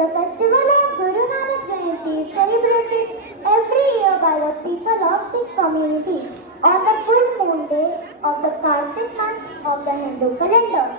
The festival of Guru Nanak Jayanti is celebrated every year by the people of Sikh community on the full moon day of the Kartik month of the Hindu calendar.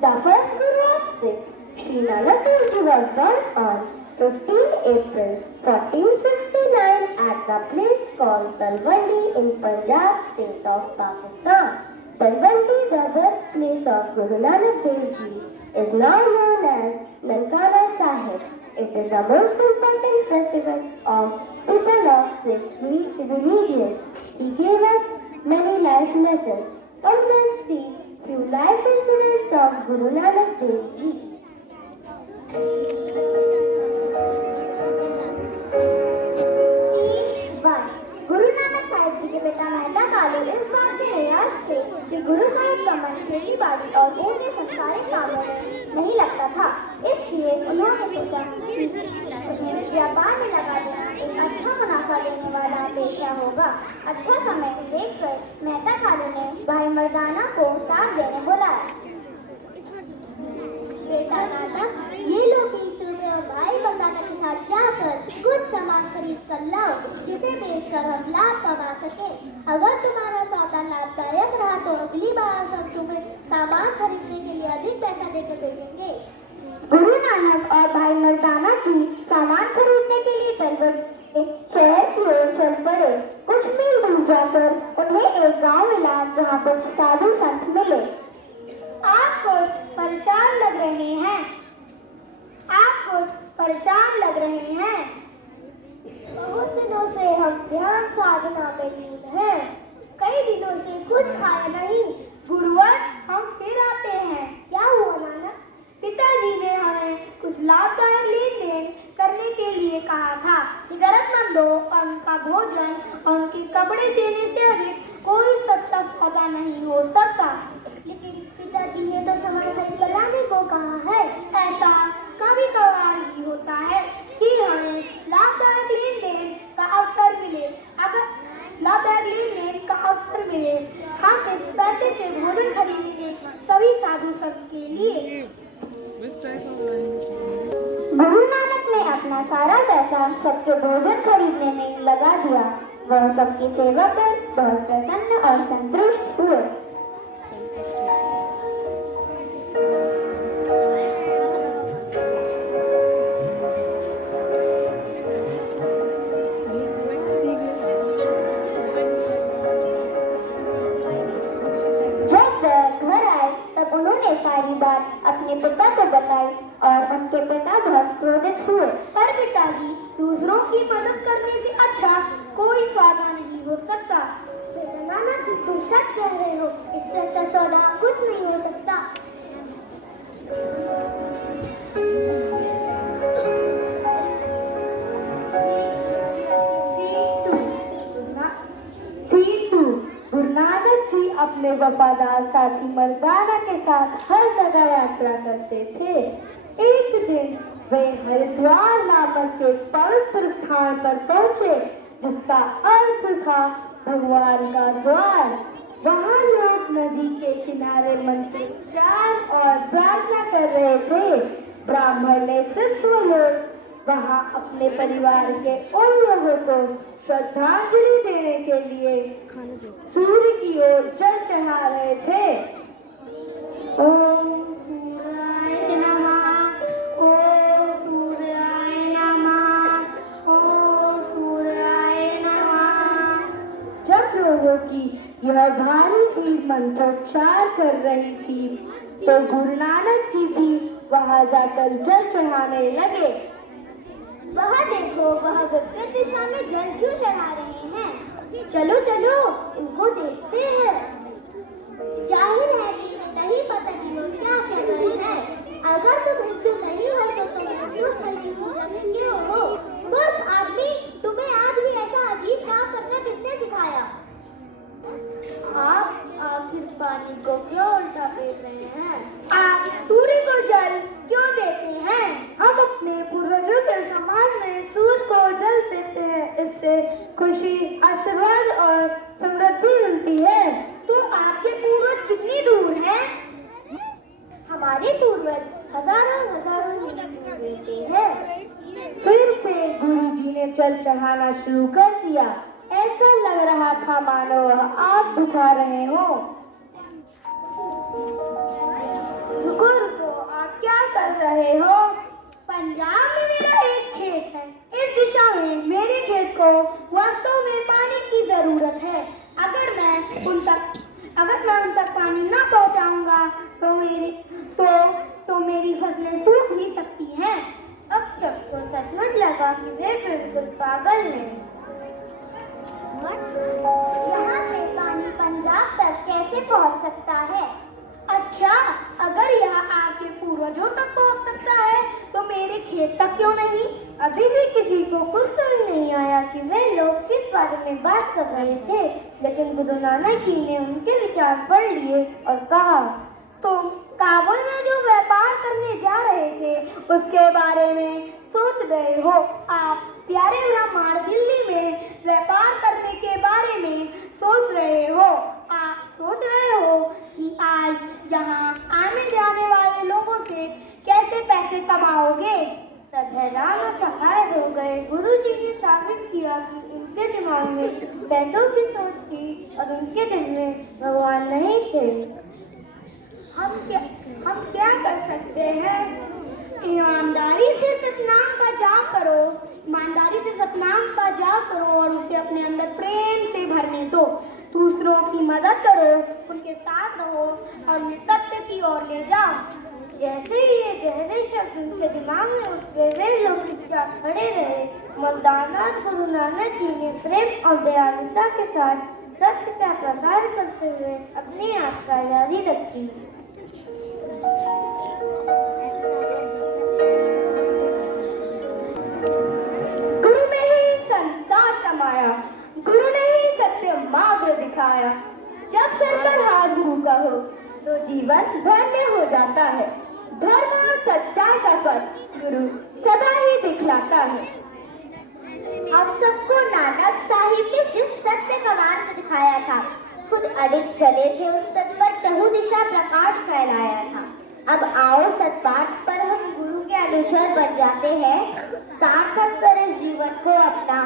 The first Guru of Sikh, Sri Nanak Dev Ji, was born on 15 April 1469 at the place called Talwandi in Punjab state of Pakistan. Talwandi, the birthplace of Guru Nanak Dev Ji, is now known as Nankana Sahib. It is the most important festival of people of Sikh religion. He gave us many life lessons. Come let's see few life incidents of Guru Nanak Dev Ji. Guru Nanak Sahib जी के पिता मेहता कालू इस बात के निराश थे कि गुरु साहिब का मन खेती बाड़ी और अन्य संसारिक कामों में नहीं लगता था। इसलिए उन्होंने सोचा कि उन्हें व्यापार में लगा देना एक अच्छा मुनाफा देने वाला पेशा होगा। अच्छा समय देखकर मेहता कालू ने भाई मर्दाना को साथ देने बुलाया। बेटा नानक, ये लो 20 रुपए और भाई मर्दाना के साथ जाकर कुछ सामान खरीद कर लाओ जिसे बेचकर हम लाभ कमा सके। अगर तुम्हारा सौदा लाभदायक रहा तो अगली बार हम तुम्हें सामान खरीदने के लिए अधिक पैसा देकर भेजेंगे। गुरु नानक और भाई मर्दाना जी सामान खरीदने के लिए तलवंडी शहर की ओर चल पड़े। कुछ मील दूर जाकर उन्हें एक गांव मिला जहाँ कुछ साधु संत मिले। आप कुछ परेशान लग रहे हैं। बहुत दिनों से हम ध्यान साधना में लीन हैं। कई दिनों से कुछ खाया नहीं। गुरुवर, हम फिर आते हैं। क्या हुआ नानक? पिताजी ने हमें कुछ लाभदायक लेन देन करने के लिए कहा था। जरूरतमंदों और उनका भोजन और उनके कपड़े देने से अधिक कोई सच्चा सौदा नहीं हो सकता। लेकिन पिताजी ने तो हमें चलाने को कहा है। ऐसा कभी कभार ही होता है कि हमें लाभदायक लेन देन का अवसर मिले। अगर लाभदायक लेन देन का अवसर मिले, हम इस पैसे से भोजन खरीदेंगे सभी साधु संत के लिए। गुरु नानक ने अपना सारा पैसा सबके भोजन खरीदने में लगा दिया। वह सबकी सेवा कर बहुत प्रसन्न और संतुष्ट हुए। सारी बात अपने पिता को बताई और उनके पिता बहुत क्रोधित हुए। पर पिताजी, दूसरों की मदद करने से अच्छा कोई सौदा नहीं हो सकता। बेटा नानक, तुम सच कह रहे हो। इससे अच्छा सौदा कुछ नहीं हो सकता। अपने वफादार साथी मर्दाना के साथ हर जगह यात्रा करते थे। एक दिन वे हरिद्वार नामक एक पवित्र स्थान पर पहुंचे जिसका अर्थ था भगवान का द्वार। वहाँ लोग नदी के किनारे मंत्रोच्चार और प्रार्थना कर रहे थे। ब्राह्मण नेतृत्व लोग वहाँ अपने परिवार के उन लोगों को श्रद्धांजलि देने के लिए सूर्य की ओर जल चढ़ा रहे थे। ओम सूर्याय नमः, ओम सूर्याय नमः, ओम सूर्याय नमः। जब लोगों की यह भारी भीड़ मंत्रोच्चार कर रही थी तो गुरु नानक जी भी वहाँ जाकर जल चढ़ाने लगे। वहाँ देखो, वह उत्तर दिशा में जल क्यों चढ़ा रहे हैं? चलो चलो उनको देखते हैं। जाहिर है कि नहीं पता कि वो क्या कर रहे हैं। अगर तुम हिंदू नहीं हो तो तुम हिंदू क्यों हो? बस आदमी, तुम्हें आज भी ऐसा अजीब काम करना किसने सिखाया? आप आखिर पानी को क्यों उल्टा फेंक रहे हैं? आप सूर्य को जल क्यों देते हैं? हम अपने पूर्वजों के समाज में सूर्य को जल देते हैं। इससे खुशी, आशीर्वाद और समृद्धि मिलती है। तो आपके पूर्वज कितनी दूर हैं? हमारे पूर्वज हजारों देते हैं। फिर से गुरुजी ने जल चढ़ाना शुरू कर दिया। ऐसा लग रहा था मानो वह आग बुझा रहे हो। रुको रुको, आप क्या कर रहे हो? पंजाब में मेरा एक खेत है। इस दिशा में मेरे खेत को वास्तव में पानी की जरूरत है। अगर मैं उन तक पानी न पहुंचाऊंगा तो मेरी फसलें सूख भी सकती हैं। अब सबको सचमुच लगा कि वे बिल्कुल पागल हैं। यहाँ से पानी पंजाब तक कैसे पहुँच सकता है? अच्छा, अगर यह आपके पूर्वजों तक पहुँच सकता है तो मेरे खेत तक क्यों नहीं? अभी भी किसी को कुछ समझ नहीं आया कि वे लोग किस बारे में बात कर रहे थे, लेकिन गुरु नानक जी ने उनके विचार पढ़ लिए और कहा, तुम काबुल में जो व्यापार करने जा रहे थे उसके बारे में सोच रहे हो। आप प्यारे ब्राह्मण दिल्ली में व्यापार करने के बारे में सोच रहे हो। आप सोच रहे हो कि आज यहाँ आने जाने वाले लोगों से कैसे पैसे कमाओगे। सब हैरान और सहाय हो गए। गुरुजी ने साबित किया कि इनके दिमाग में पैसों की सोच थी और उनके दिल में भगवान नहीं थे। हम क्या कर सकते हैं? ईमानदारी से सतनाम का जाप करो। ईमानदारी से सतनाम का जाप करो और उसे अपने अंदर प्रेम से भरने दो। दूसरों की मदद करो, उनके साथ रहो और उन्हें सत्य की ओर ले जाओ। जैसे ही ये गहरे शब्द उनके दिमाग में उठे, वे लोग चुपचाप खड़े रहे। मौलाना गुरु नानक जी ने प्रेम और दयालुता के साथ सत्य का प्रसार करते हुए अपनी यात्रा जारी रखी। गुरु में ही संसार समाया, गुरु ने ही सत्य मार्ग दिखाया। जब सर पर हाथ झुका हो तो जीवन धन्य हो जाता है। धर्म और सच्चाई का पथ गुरु सदा ही दिखलाता है। आप सबको नानक साहिब ने जिस सत्य का मार्ग दिखाया था, खुद अडिग चले थे उस सत्य पर चहु दिशा प्रकाश फैलाया था। अब आओ सत्पाठ पर हम गुरु के अनुसार बन जाते हैं, सार्थक कर इस जीवन को अपना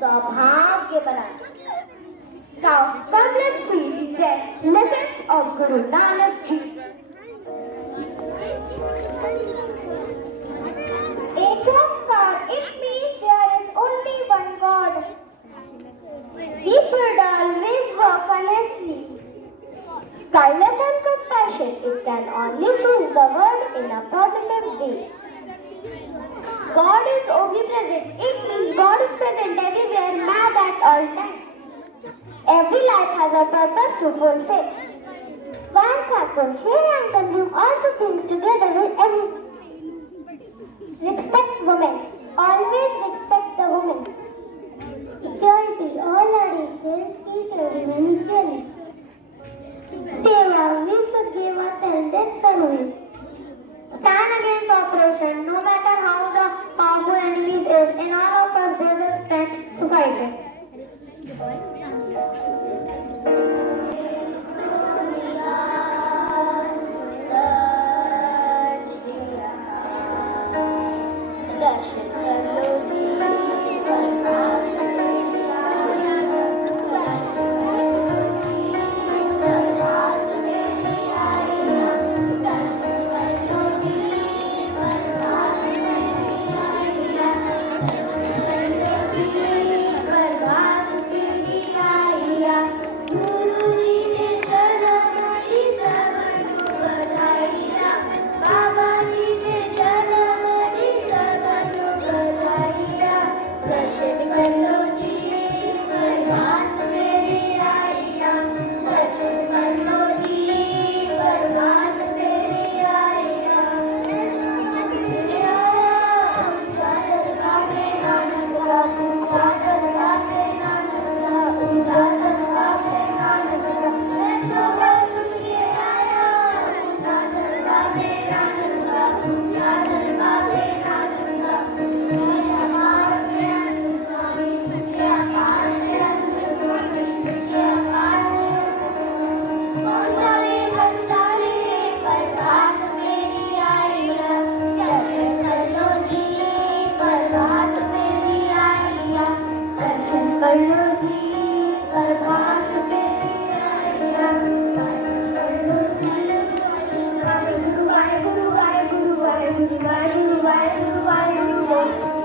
सौभाग्य बनाते। Now, come let's read the lessons of Guru Nanak Ji. एक ओंकार, it means there is only one God. We should always walk honestly. Kindness and compassion, it can only change the world in a positive way. God is omnipresent. It means God is present everywhere, mad at all times. Every life has a purpose to fulfill. One cycle, share and consume all the things together with everything. Respect women. Always respect the women. Equality. All are equal. Treat everyone equally. Seva. We should give ourselves that service. Stand against oppression. No matter how the powerful enemy is, in all of us there is strength to fight it.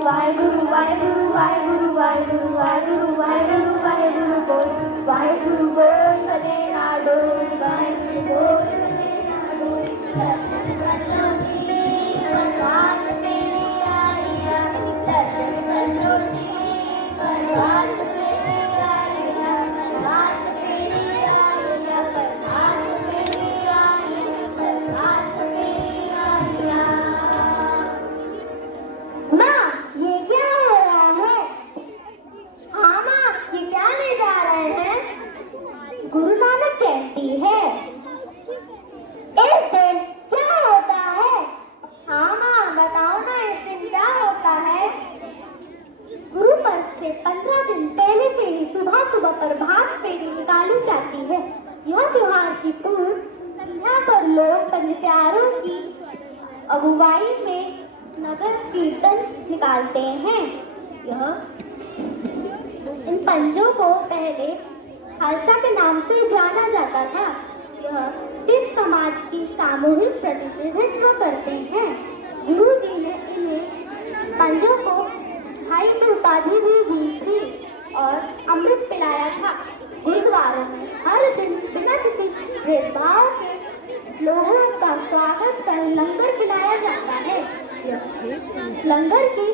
Waheguru Waheguru Waheguru Waheguru Waheguru Waheguru Waheguru बोल वाहेगुरु बोल भले ना डोल वाहेगुरु बोल भले ना डोल दर्शन कर लो जी परवान मेरी आइया दर्शन कर लो जी परवान मेरी आइया परवान मेरी आइया परवान मेरी आइया परवान मेरी आइया। माँ ये क्या हो रहा है? हाँ माँ ये क्या ले जा रहे हैं? गुरु नानक जयंती है। इस दिन क्या होता है? हाँ माँ बताओ ना इस दिन क्या होता है? गुरु पर्व से 15 दिन पहले से ही सुबह सुबह प्रभात फेरी निकाली जाती है। यह त्योहार की पूर्व संध्या पर लोग पंचारों की अगुवाई में नगर कीर्तन निकालते हैं। इन पंजों को पहले खालसा के नाम से जाना जाता था। यह सिख समाज की सामूहिक प्रतिनिधित्व करते हैं। गुरु जी ने इन्हें पंजों को भाई की उपाधि भी दी थी और अमृत पिलाया था। गुरुद्वारों में हर दिन बिना किसी भेदभाव के लोगों का स्वागत कर लंगर खिलाया जाता है। लंगर की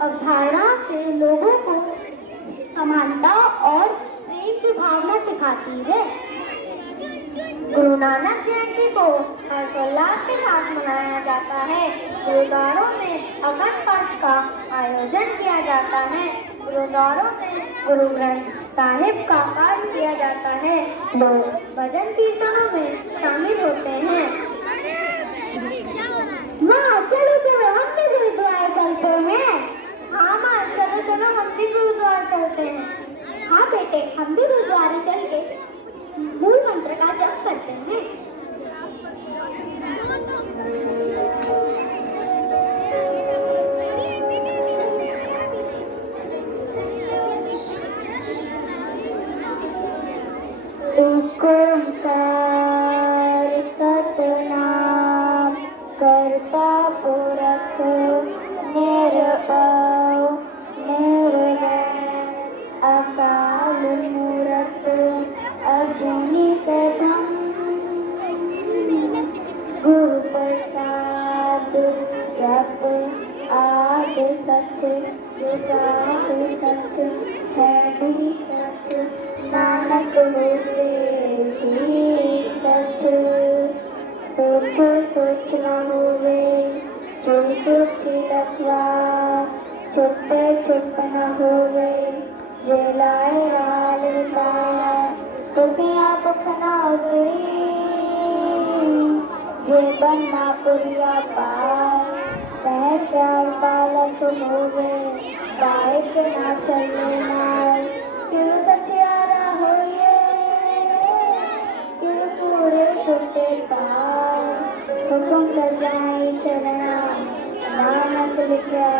अवधारणा से लोगों को समानता और प्रेम की भावना सिखाती है। गुरु नानक जयंती को हर्षोल्लास के साथ मनाया जाता है। गुरुद्वारों में अखंड पाठ का आयोजन किया जाता है। गुरुद्वारों में गुरु ग्रंथ साहिब का पाठ किया जाता है। लोग भजन कीर्तनों में शामिल होते हैं। माँ चलो चलो हम भी गुरुद्वारे चलते हैं। हाँ माँ चलो चलो हम भी गुरुद्वारे चलते हैं। हाँ बेटे हम भी गुरुद्वारे चल के मूल मंत्र का जप करते हैं। ओंकार सतनाम करता पुरख निर्भव निर्वैर अकाल मूरत अजूनी सदम गुरु प्रसाद जप आद सच जुगाद सच है भी सच नानक होते भी सच सोच न होवे चुप लखवा चुप चुप न होवे जे लाए राल बताया तुझिया दुख न होवे जे बनना पुरिया पार वह चार बालक होवे बाइक न चले नाल क्यों सचियारा होइए क्यों पूरे छुटे पार हुकुम कर जाए चलना नानक लिखा